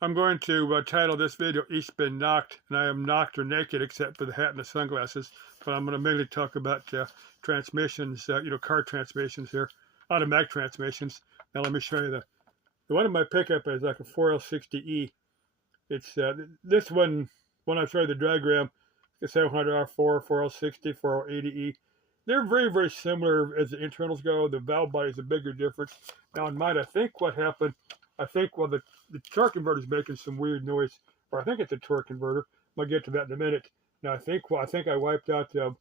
I'm going to title this video Each Been Knocked, and I am knocked or naked except for the hat and the sunglasses. But I'm going to mainly talk about transmissions, car transmissions here, automatic transmissions. Now let me show you the one in my pickup is like a 4L60E. It's this when I show you the diagram, the 700R4, 4L60, 4L80E. They're very, very similar as the internals go. The valve body is a bigger difference. Now in mine, I think what happened, well, the torque converter is making some weird noise, or I think it's a torque converter. I'll get to that in a minute. Now I think I wiped out the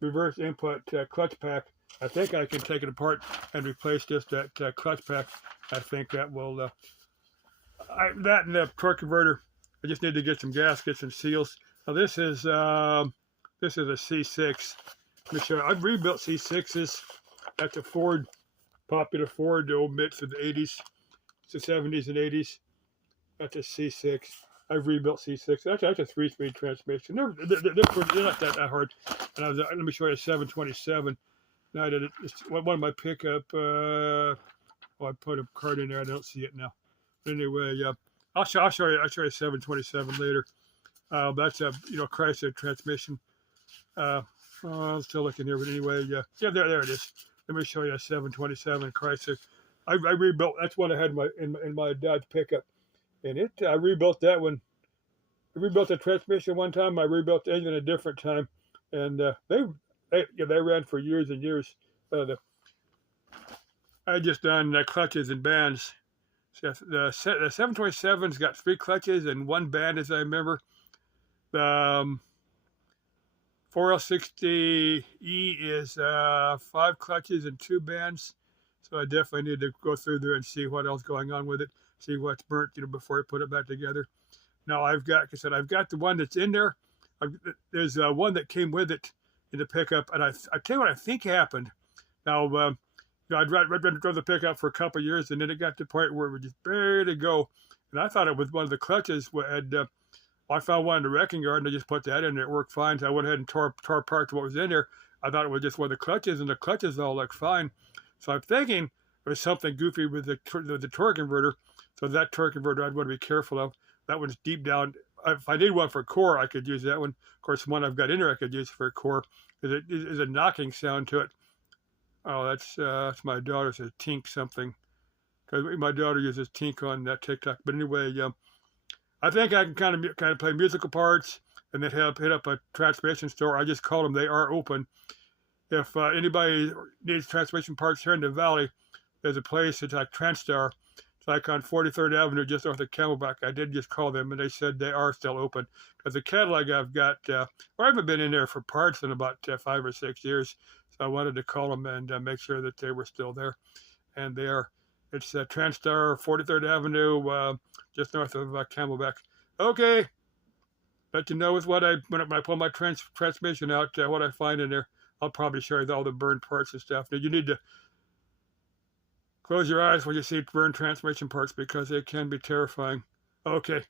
reverse input clutch pack. I think I can take it apart and replace just that clutch pack. I think that will, that and the torque converter. I just need to get some gaskets and seals. Now this is a C6. Let me show you. I've rebuilt C6s. That's a Ford, popular Ford, the old mix of the 80s, the 70s and 80s. That's a C6. I've rebuilt C6. That's a 3-speed transmission. They're not that hard. And let me show you a 727. Now I did it. It's one of my pickup. I put a card in there. I don't see it now. But anyway, I'll show you a 727 later. That's a Chrysler transmission. I'm still looking here, but anyway, there it is. Let me show you a 727 Chrysler. I rebuilt. That's one I had in my dad's pickup, and I rebuilt that one. I rebuilt the transmission one time. I rebuilt the engine a different time, and they ran for years and years. I just done clutches and bands. So the 727's got 3 clutches and 1 band, as I remember. 4L60E is 5 clutches and 2 bands. So I definitely need to go through there and see what else going on with it, see what's burnt, before I put it back together. Now I've got the one that's in there. There's one that came with it in the pickup, and I tell you what I think happened. Now, I'd drove the pickup for a couple of years, and then it got to the point where it would just barely go. And I thought it was one of the clutches had. I found one in the wrecking yard, and I just put that in there. It worked fine. So I went ahead and tore apart what was in there. I thought it was just one of the clutches, and the clutches all looked fine. So I'm thinking there was something goofy with the torque converter. So that torque converter I'd want to be careful of. That one's deep down. If I need one for core, I could use that one. Of course, the one I've got in there I could use for a core. It is a knocking sound to it. Oh, that's my daughter says tink something. Because my daughter uses tink on that TikTok. But anyway, I think I can kind of play musical parts and then hit up a transmission store. I just call them. They are open. If anybody needs transmission parts here in the valley, there's a place. It's like Transtar. It's like on 43rd Avenue, just north of Camelback. I did just call them, and they said they are still open. Because the catalog I've got, I haven't been in there for parts in about 5 or 6 years. So I wanted to call them and make sure that they were still there. And they are. It's Transtar, 43rd Avenue, just north of Camelback. Okay. Let you know with when I pull my transmission out, what I find in there. I'll probably show you all the burned parts and stuff. Now, you need to close your eyes when you see burned transmission parts because they can be terrifying. Okay.